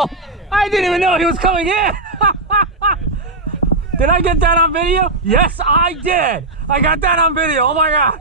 Oh, I didn't even know he was coming in. Did I get that on video? Yes, I did. I got that on video. Oh my gosh.